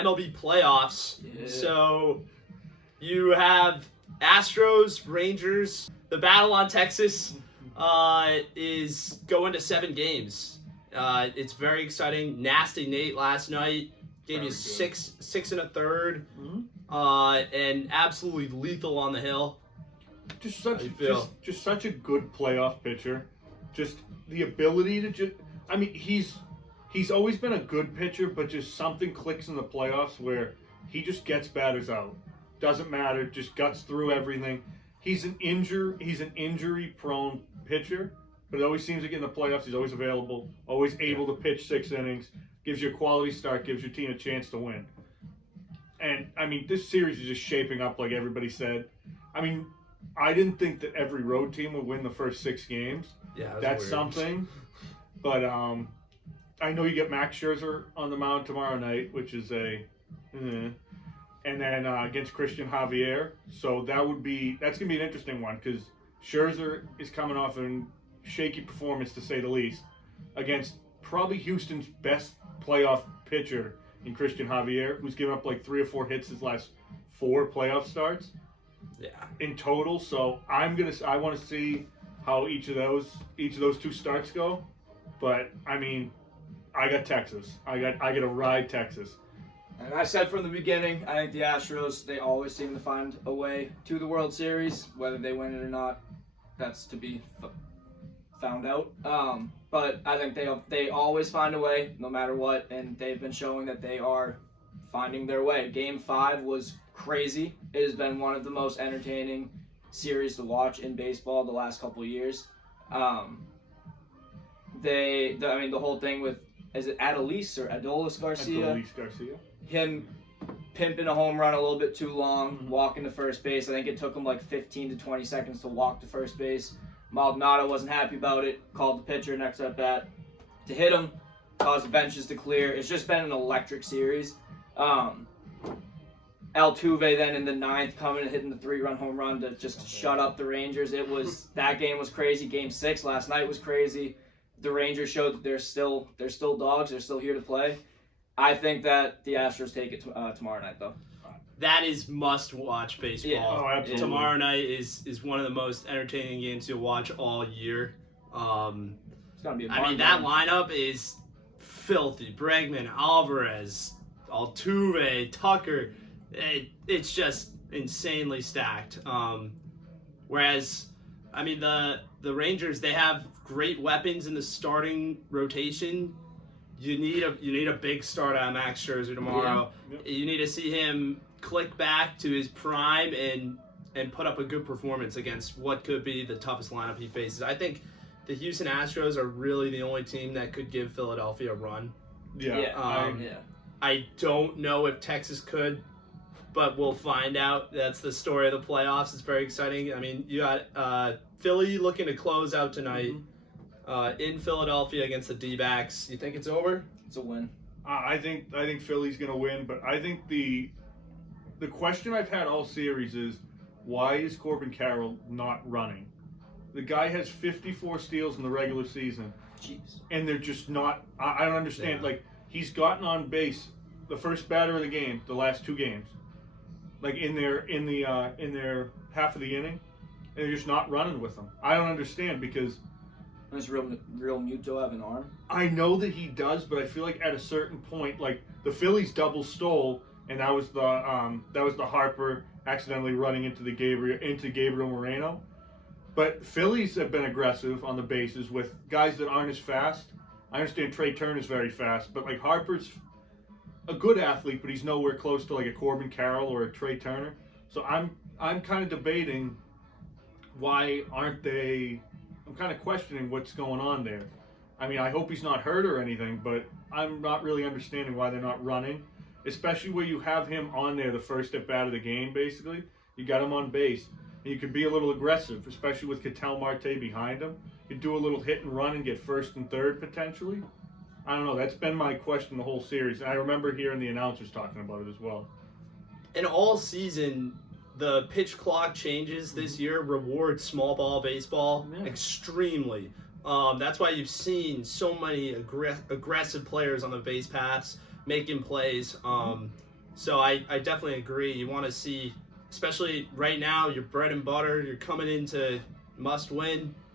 MLB Playoffs. Yeah. So you have Astros, Rangers. The battle on Texas is going to 7 games. It's very exciting. Nasty Nate last night gave you six and a third, and absolutely lethal on the hill. Just such a good playoff pitcher. Just the ability to he's always been a good pitcher, but just something clicks in the playoffs where he just gets batters out. Doesn't matter, just guts through everything. He's an injury prone pitcher, but it always seems like in the playoffs he's always available, always able to pitch 6 innings, gives you a quality start, gives your team a chance to win. And this series is just shaping up like everybody said. I didn't think that every road team would win the first 6 games. Yeah, that's weird. something. But I know you get Max Scherzer on the mound tomorrow night, which is and then against Christian Javier. So that's gonna be an interesting one because Scherzer is coming off a shaky performance to say the least against probably Houston's best playoff pitcher in Christian Javier, who's given up like 3 or 4 hits his last 4 playoff starts. Yeah. In total, so I want to see how each of those 2 starts go, but I got Texas. I got to ride Texas. And I said from the beginning, I think the Astros, they always seem to find a way to the World Series, whether they win it or not. That's to be found out. But I think they always find a way, no matter what, and they've been showing that they are finding their way. Game 5 was crazy. It has been one of the most entertaining series to watch in baseball the last couple of years. The whole thing with, is it Adolis Garcia? Adolis Garcia. Him pimping a home run a little bit too long, walking to first base. I think it took him like 15 to 20 seconds to walk to first base. Maldonado wasn't happy about it, called the pitcher next at bat to hit him, caused the benches to clear. It's just been an electric series. Altuve then in the 9th coming and hitting the 3-run home run to just shut up the Rangers. That game was crazy. Game 6 last night was crazy. The Rangers showed that they're still dogs. They're still here to play. I think that the Astros take it tomorrow night, though. That is must-watch baseball. Yeah. Oh, absolutely. Tomorrow night is one of the most entertaining games you'll watch all year. It's gonna be a that lineup is filthy. Bregman, Alvarez, Altuve, Tucker. It's just insanely stacked. Whereas, the Rangers, they have great weapons in the starting rotation. You need a big start on Max Scherzer tomorrow. Yeah. Yep. You need to see him click back to his prime and put up a good performance against what could be the toughest lineup he faces. I think the Houston Astros are really the only team that could give Philadelphia a run. Yeah. I don't know if Texas could, but we'll find out. That's the story of the playoffs. It's very exciting. You got Philly looking to close out tonight in Philadelphia against the D-backs. You think it's over? It's a win. I think Philly's going to win, but I think the question I've had all series is, why is Corbin Carroll not running? The guy has 54 steals in the regular season. Jeez. And they're just not. I don't understand. Yeah. He's gotten on base the first batter of the game, the last 2 games, in their half of the inning, and they're just not running with him. I don't understand because. Does real Muto have an arm? I know that he does, but I feel like at a certain point, the Phillies double stole, and that was the Harper accidentally running into Gabriel Moreno. But Phillies have been aggressive on the bases with guys that aren't as fast. I understand Trey Turner's very fast, but Harper's a good athlete, but he's nowhere close to a Corbin Carroll or a Trey Turner. So I'm kind of debating why aren't they. I'm kind of questioning what's going on there. I hope he's not hurt or anything, but I'm not really understanding why they're not running, especially where you have him on there the first at bat of the game, basically. You got him on base, and you could be a little aggressive, especially with Ketel Marte behind him. You do a little hit and run and get first and third, potentially. I don't know. That's been my question the whole series, and I remember hearing the announcers talking about it as well. In all season, the pitch clock changes this year reward small ball baseball extremely. That's why you've seen so many aggressive players on the base paths making plays. So I definitely agree. You want to see, especially right now, your bread and butter. You're coming into must win